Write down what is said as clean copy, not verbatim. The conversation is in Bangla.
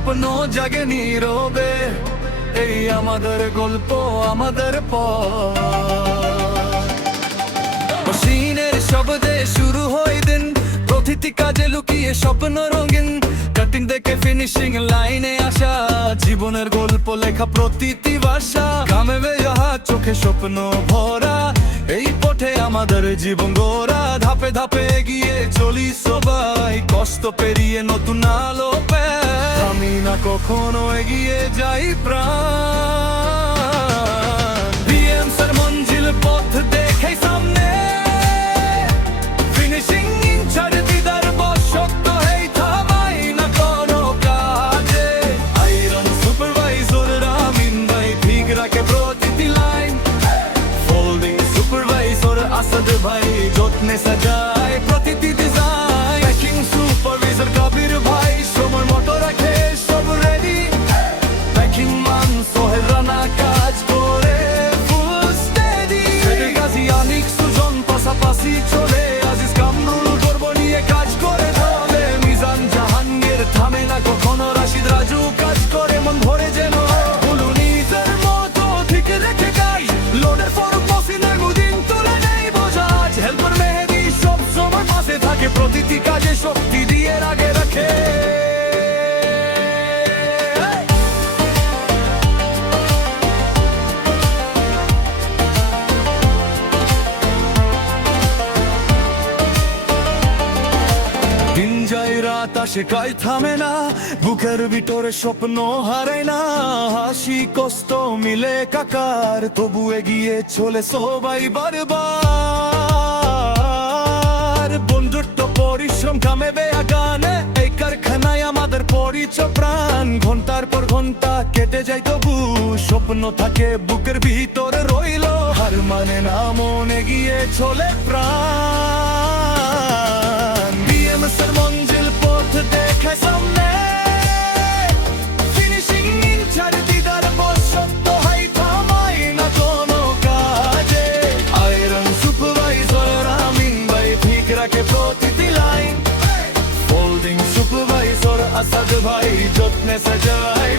স্বপ্ন জাগে নীরবে, এই আমাদের গল্প, আমাদের পথ। মশিনের শব্দে শুরু হয় দিন, প্রতিটি কাজে লুকিয়ে স্বপ্ন রঙিন। কাটিং দেখে ফিনিশিং লাইনে আসা, জীবনের গল্প লেখা প্রতিটি ভাষা। ঘামে বেজাহা চোখে স্বপ্ন ভরা, এই পথে আমাদের জীবন গড়া। ধাপে ধাপে এগিয়ে চলি সবাই, কষ্ট পেরিয়ে নতুন আলো পেয়ে। আমি না কখনো এগিয়ে যাই প্রাণ, বিএমসের মঞ্জিল পথ দেখে সামনে। ফিনিশিং ইনচার্জ দিদার বস, শক্ত এই থামাই না কোনো কাজে। আইরন সুপারভাইজার রামিন ভাই ঠিক রাখে প্রতিটি লাইন। ফোল্ডিং সুপারভাইজার আসাদ ভাই যত্নে সাজায় প্রতিটি ডিজাইন। প্যাকিং সুপারভাইজার কবির ভাই সময় মতো রাখে সব রেডি। প্যাকিং মান সোহেল রানা কাজ করে ফুল স্টেডি। গাজী আনিক সুজন পাশাপাশি চলে, আজিজ কামরুল গর্ব নিয়ে কাজ করে চলে। মিজান জাহাঙ্গীর থামে না কখনো, রাশিদ রাজু কাজ করে মন ভরে যেন। বলু নিজের মতো ঠিক রেখে কাজ, লোডের পর মসিনের গুদিন তুলে নেই বোঝাজ। হেল্পার মেহেদি সব সময় পাশে থাকে, প্রতিটি কাজে শক্তি দিয়ে আগে রাখে। দিন যায় রাত আসে কাজ থামে না, বুকের ভিতরে স্বপ্ন হারায় না। হাসি কষ্ট মিলে কাকার, তবু এগিয়ে চলে সবাই বারবার। বন্ধুত্ব পরিশ্রম কামে বেয়া গানে, এই কারখানায় আমাদের পরিচয় প্রাণ। ঘন্টার পর ঘন্টা কেটে যায় তবু স্বপ্ন থাকে বুকের ভিতরে রইল। হার মানে না মন এগিয়ে চলে প্রাণ, বিএমএসের মঞ্জিল পথ দেখে সামনে। ফিনিশিং ইনচার্জ দিদার বস, শক্ত হাই থামাই না কোনো কাজে। আয়রন সুপারভাইজার আমিন ভাই ঠিক রাখে প্রতিটি লাইন। ফোল্ডিং সুপারভাইজার আসাদ ভাই যত্নে সাজায়